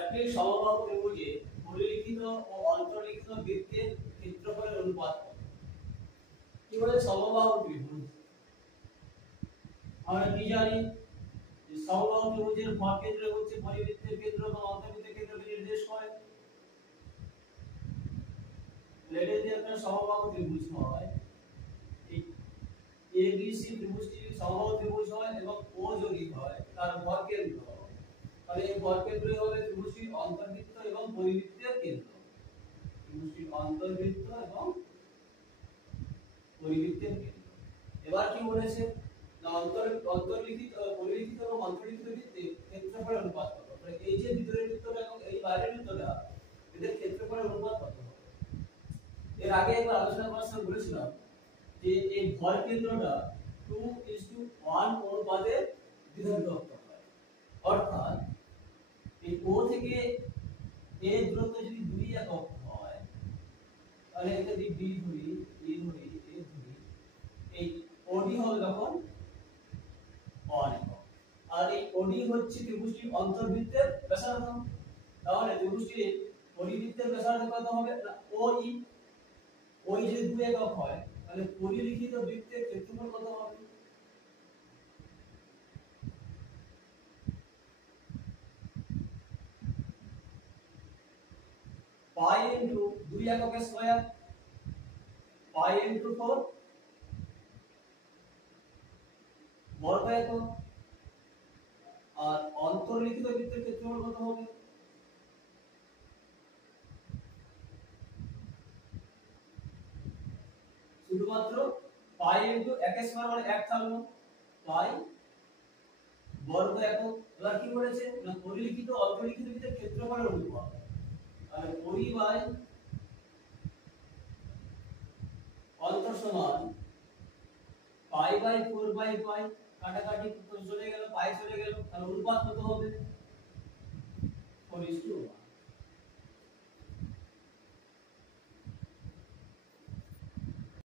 একটি সমবাহু ত্রিভুজে পরিলিখিত ও অন্তর্লিখিত বৃত্তের ক্ষেত্রফলের অনুপাত কত? কি বলে সমবাহু ত্রিভুজ? আমরা কি জানি যে সমবাহু ত্রিভুজের ভরকেন্দ্র হচ্ছে পরিবৃত্তের কেন্দ্র এবং অন্তর্বৃত্তের কেন্দ্রকে নির্দেশ করে। এটা যদি একটা সমবাহু ত্রিভুজ হয়, এই এবিসি ত্রিভুজটি সমবাহু ত্রিভুজ হয় এবং ও যদি হয় তার ভরকেন্দ্র, তাহলে এই ভরকেন্দ্রই হবে ত্রিভুজটির অন্তর্বৃত্ত এবং পরিবৃত্তের কেন্দ্র। ত্রিভুজটির অন্তর্বৃত্ত এবং পরিবৃত্তের কেন্দ্র। এবার কি বলেছে না অন্তর্লিখিত পরিলিখিত এবং অন্তর্লিখিত বৃত্তের ক্ষেত্রফলের অনুপাত কত? মানে এই যে ভিতরের বৃত্তটা এবং এই বাইরের বৃত্তটা এদের ক্ষেত্রফলের অনুপাত কত হবে? এর আগে একবার আলোচনা করার সময় বলেছিলাম যে এই ভর কেন্দ্রটা 2:1 অনুপাতে দ্বিধাবিভক্ত হয়। অর্থাৎ এই O থেকে A দূরত্ব যদি 2 একক হয়, তাহলে এটা যদি B ধরি, A ধরি, A ধরি, এই OD হবে তখন 1 একক। আর এই OD হচ্ছে ত্রিভুজটির অন্তর্বৃত্তের ব্যাসার্ধ। তাহলে ত্রিভুজটির পরিবৃত্তের ব্যাসার্ধ কত হবে? OE। OE যদি 2 একক হয়, তাহলে পরিলিখিত বৃত্তের ক্ষেত্রফল কত হবে? পাই ইনটু 2 এককের স্কয়ার, পাই ইনটু 4 বর্গ একক। আর অন্তর্লিখিত বৃত্তের ক্ষেত্রফল কত হবে? শুধুমাত্র পাই ইনটু 1 স্কয়ার মানে 1 থাকলো, পাই বর্গ একক। এবার কি বলেছে না পরিলিখিত অন্তর্লিখিত বৃত্তের ক্ষেত্রফলের অনুপাত। তাহলে পরি বাই অন্তর সমান পাই বাই 4 বাই পাই, কাটাকাটি চলে গেল, পাই চলে গেল, তাহলে অনুপাত কত হবে? 4:1।